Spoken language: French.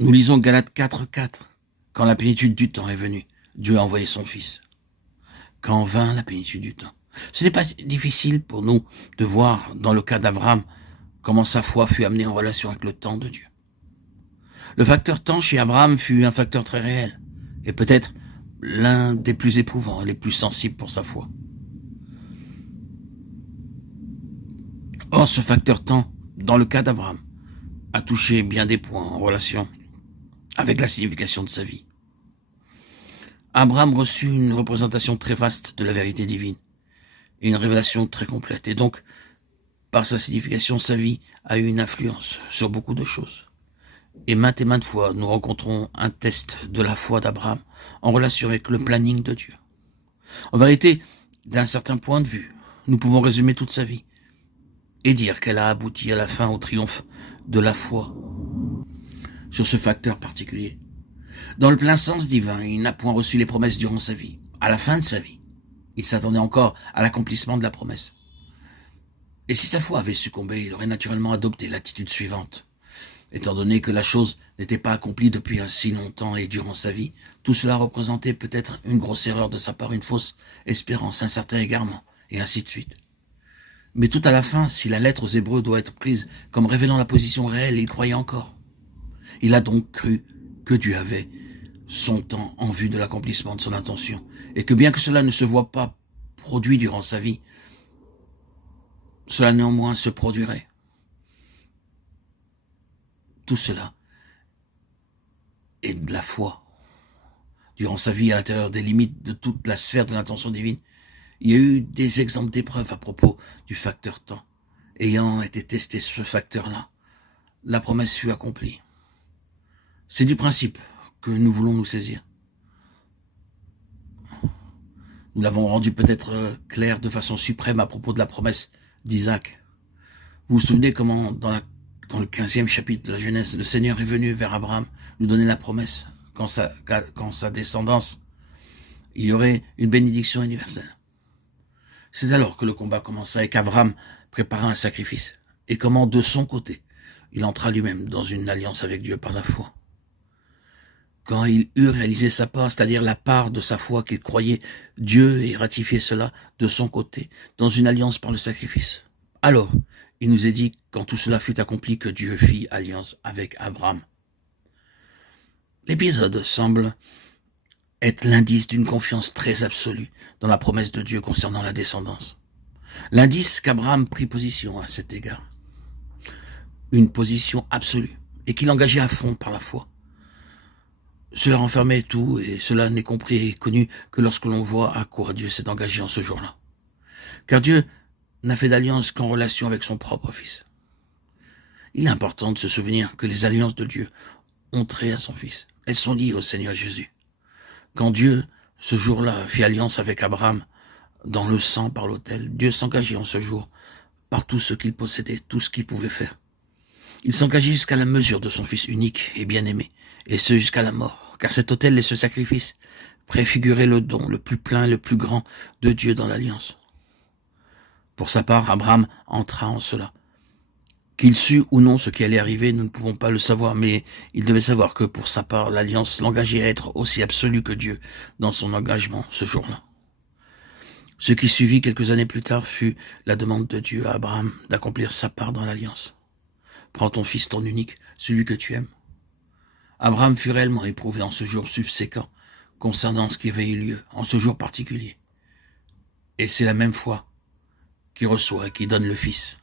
Nous lisons Galates 4:4. Quand la plénitude du temps est venue, Dieu a envoyé son Fils. Quand vint la plénitude du temps. Ce n'est pas difficile pour nous de voir, dans le cas d'Abraham, comment sa foi fut amenée en relation avec le temps de Dieu. Le facteur temps chez Abraham fut un facteur très réel, et peut-être l'un des plus éprouvants et les plus sensibles pour sa foi. Or, ce facteur temps, dans le cas d'Abraham, a touché bien des points en relation avec la signification de sa vie. Abraham reçut une représentation très vaste de la vérité divine et une révélation très complète. Et donc, par sa signification, sa vie a eu une influence sur beaucoup de choses. Et maintes fois, nous rencontrons un test de la foi d'Abraham en relation avec le planning de Dieu. En vérité, d'un certain point de vue, nous pouvons résumer toute sa vie et dire qu'elle a abouti à la fin au triomphe de la foi sur ce facteur particulier. Dans le plein sens divin, il n'a point reçu les promesses durant sa vie. À la fin de sa vie, il s'attendait encore à l'accomplissement de la promesse. Et si sa foi avait succombé, il aurait naturellement adopté l'attitude suivante. Étant donné que la chose n'était pas accomplie depuis un si longtemps et durant sa vie, tout cela représentait peut-être une grosse erreur de sa part, une fausse espérance, un certain égarement, et ainsi de suite. Mais tout à la fin, si la lettre aux Hébreux doit être prise comme révélant la position réelle, il croyait encore. Il a donc cru que Dieu avait son temps en vue de l'accomplissement de son intention, et que bien que cela ne se voit pas produit durant sa vie, cela néanmoins se produirait. Tout cela est de la foi. Durant sa vie, à l'intérieur des limites de toute la sphère de l'intention divine, il y a eu des exemples d'épreuves à propos du facteur temps. Ayant été testé ce facteur-là, la promesse fut accomplie. C'est du principe que nous voulons nous saisir. Nous l'avons rendu peut-être clair de façon suprême à propos de la promesse d'Isaac. Vous vous souvenez comment, dans le 15e chapitre de la Genèse, le Seigneur est venu vers Abraham lui donner la promesse qu'en sa descendance, il y aurait une bénédiction universelle. C'est alors que le combat commença et qu'Abraham prépara un sacrifice. Et comment, de son côté, il entra lui-même dans une alliance avec Dieu par la foi. Quand il eut réalisé sa part, c'est-à-dire la part de sa foi qu'il croyait, Dieu ait ratifié cela de son côté, dans une alliance par le sacrifice. Alors, il nous est dit, quand tout cela fut accompli, que Dieu fit alliance avec Abraham. L'épisode semble être l'indice d'une confiance très absolue dans la promesse de Dieu concernant la descendance. L'indice qu'Abraham prit position à cet égard. Une position absolue, et qu'il engageait à fond par la foi. Cela renfermait tout, et cela n'est compris et connu que lorsque l'on voit à quoi Dieu s'est engagé en ce jour-là. Car Dieu n'a fait d'alliance qu'en relation avec son propre Fils. Il est important de se souvenir que les alliances de Dieu ont trait à son Fils. Elles sont liées au Seigneur Jésus. Quand Dieu, ce jour-là, fit alliance avec Abraham dans le sang par l'autel, Dieu s'engageait en ce jour par tout ce qu'il possédait, tout ce qu'il pouvait faire. Il s'engageait jusqu'à la mesure de son Fils unique et bien-aimé, et ce jusqu'à la mort, car cet autel et ce sacrifice préfiguraient le don le plus plein, le plus grand de Dieu dans l'alliance. Pour sa part, Abraham entra en cela. Qu'il sût ou non ce qui allait arriver, nous ne pouvons pas le savoir, mais il devait savoir que pour sa part, l'alliance l'engageait à être aussi absolue que Dieu dans son engagement ce jour-là. Ce qui suivit quelques années plus tard fut la demande de Dieu à Abraham d'accomplir sa part dans l'alliance. Prends ton fils, ton unique, celui que tu aimes. Abraham fut réellement éprouvé en ce jour subséquent concernant ce qui avait eu lieu, en ce jour particulier. Et c'est la même foi qui reçoit et qui donne le Fils.